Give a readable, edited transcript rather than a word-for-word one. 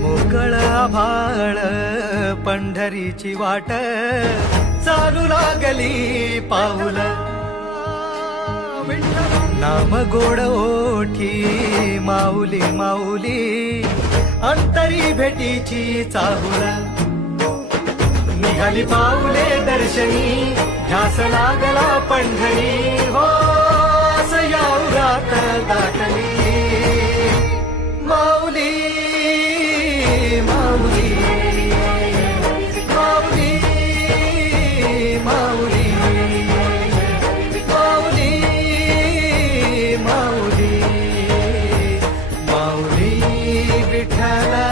मोकळ आभाळ पंढरीची वाट चालू लागली पाऊल नाम गोड ओठी माऊली माऊली अंतरी भेटीची चाहुल निघाली पाऊले दर्शनी ध्यास लागला पंढरी हो सयाउरात दाटली माऊली माऊली माऊली माऊली माऊली माऊली माऊली विठ्ठला